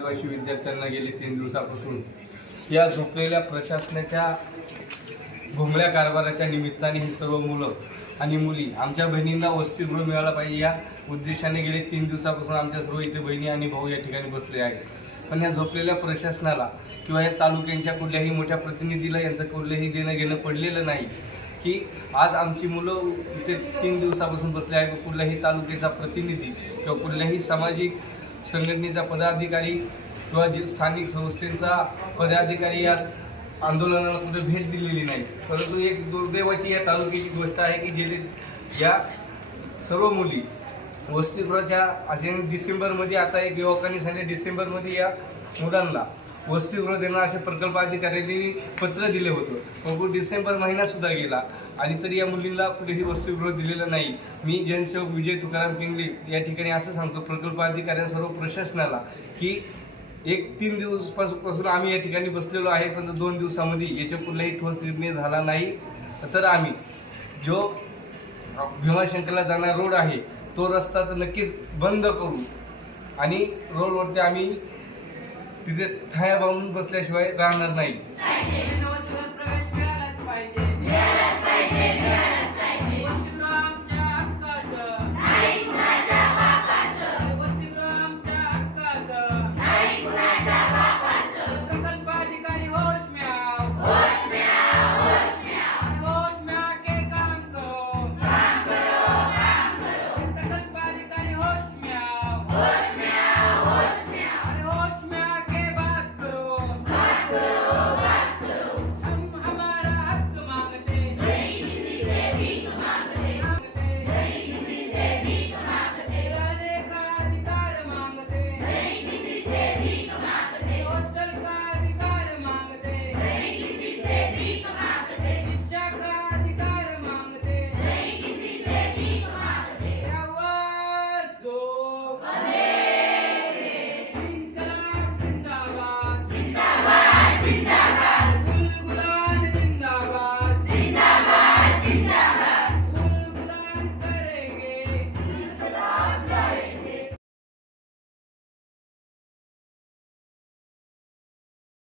आदिवासी विद्यार्थ्यांना गेले तीन दिवसापासून. या झोपलेल्या प्रशासनाच्या भोंगळ्या कारभाराच्या निमित्ताने ही सर्व मुलं आणि मुली आमच्या बहिणींना वसतिगृह मिळाला पाहिजे या उद्देशाने गेले तीन दिवसापासून आमच्या सर्व इथे बहिणी आणि भाऊ या ठिकाणी बसले आहेत. पण या झोपलेल्या प्रशासनाला किंवा या तालुक्यांच्या कुठल्याही मोठ्या प्रतिनिधीला यांचं कुठलंही देणं घेणं पडलेलं नाही की आज आमची मुलं इथे तीन दिवसापासून बसले आहेत कुठल्याही तालुक्याचा प्रतिनिधी किंवा कुठल्याही सामाजिक संघटनेचा पदाधिकारी किंवा जे स्थानिक संस्थेचा पदाधिकारी या आंदोलनाला कुठे भेट दिलेली नाही. परंतु एक दुर्दैवाची या तालुक्याची गोष्ट आहे की गेले या सर्व मुली वसतिगृहाच्या असे डिसेंबरमध्ये आता एक युवकांनी सांगितले डिसेंबरमध्ये या मुलांना वसतिगृह देणार असे प्रकल्प अधिकाऱ्यांनी पत्र दिले होतं. मग डिसेंबर महिनासुद्धा गेला आणि तरी या मुलींना कुठेही वसतिगृह दिलेलं नाही. मी जनसेवक विजय तुकाराम किंगले या ठिकाणी असं सांगतो प्रकल्प अधिकाऱ्या सर्व प्रशासनाला की एक तीन दिवसपासून आम्ही या ठिकाणी बसलेलो आहे पण दोन दिवसामध्ये याच्या कुठलाही ठोस निर्णय झाला नाही. तर आम्ही जो भीमाशंकरला जाणारा रोड आहे तो रस्ता तर नक्कीच बंद करू. आणि रोडवरती आम्ही तिथे ठाया बांधून बसल्याशिवाय राहणार नाही.